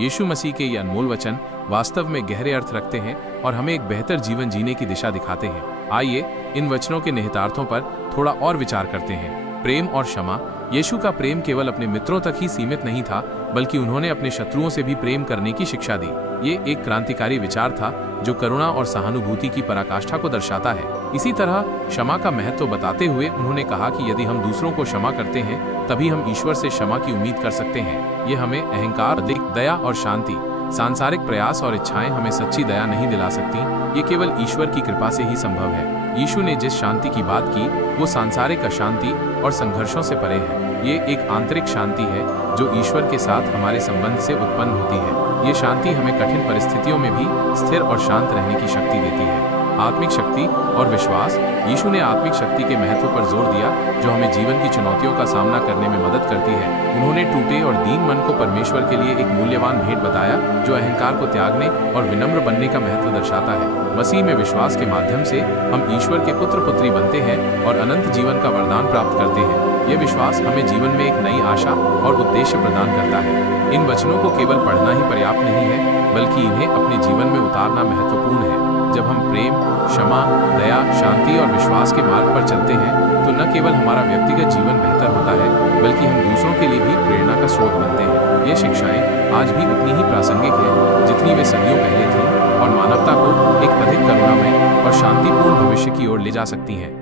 यीशु मसीह के ये अनमोल वचन वास्तव में गहरे अर्थ रखते हैं और हमें एक बेहतर जीवन जीने की दिशा दिखाते हैं। आइए इन वचनों के निहितार्थों पर थोड़ा और विचार करते हैं। प्रेम और क्षमा। यीशु का प्रेम केवल अपने मित्रों तक ही सीमित नहीं था, बल्कि उन्होंने अपने शत्रुओं से भी प्रेम करने की शिक्षा दी। ये एक क्रांतिकारी विचार था जो करुणा और सहानुभूति की पराकाष्ठा को दर्शाता है। इसी तरह क्षमा का महत्व बताते हुए उन्होंने कहा कि यदि हम दूसरों को क्षमा करते हैं तभी हम ईश्वर से क्षमा की उम्मीद कर सकते हैं। ये हमें अहंकार, दया और शांति, सांसारिक प्रयास और इच्छाएं हमें सच्ची दया नहीं दिला सकती। ये केवल ईश्वर की कृपा से ही संभव है। यीशु ने जिस शांति की बात की वो सांसारिक अशांति और संघर्षों से परे है। ये एक आंतरिक शांति है जो ईश्वर के साथ हमारे संबंध से उत्पन्न होती है। ये शांति हमें कठिन परिस्थितियों में भी स्थिर और शांत रहने की शक्ति देती है। आत्मिक शक्ति और विश्वास। यीशु ने आत्मिक शक्ति के महत्व पर जोर दिया जो हमें जीवन की चुनौतियों का सामना करने में मदद करती है। उन्होंने टूटे और दीन मन को परमेश्वर के लिए एक मूल्यवान भेंट बताया जो अहंकार को त्यागने और विनम्र बनने का महत्व दर्शाता है। मसीह में विश्वास के माध्यम से हम ईश्वर के पुत्र पुत्री बनते हैं और अनंत जीवन का वरदान प्राप्त करते हैं। यह विश्वास हमें जीवन में एक नई आशा और उद्देश्य प्रदान करता है। इन वचनों को केवल पढ़ना ही पर्याप्त नहीं है, बल्कि इन्हें अपने जीवन में उतारना महत्वपूर्ण है। जब हम प्रेम, क्षमा, दया, शांति और विश्वास के मार्ग पर चलते हैं तो न केवल हमारा व्यक्तिगत जीवन बेहतर होता है, बल्कि हम दूसरों के लिए भी प्रेरणा का स्रोत बनते हैं। ये शिक्षाएं आज भी उतनी ही प्रासंगिक हैं जितनी वे सदियों पहले थीं और मानवता को एक अधिक करुणामय और शांतिपूर्ण भविष्य की ओर ले जा सकती हैं।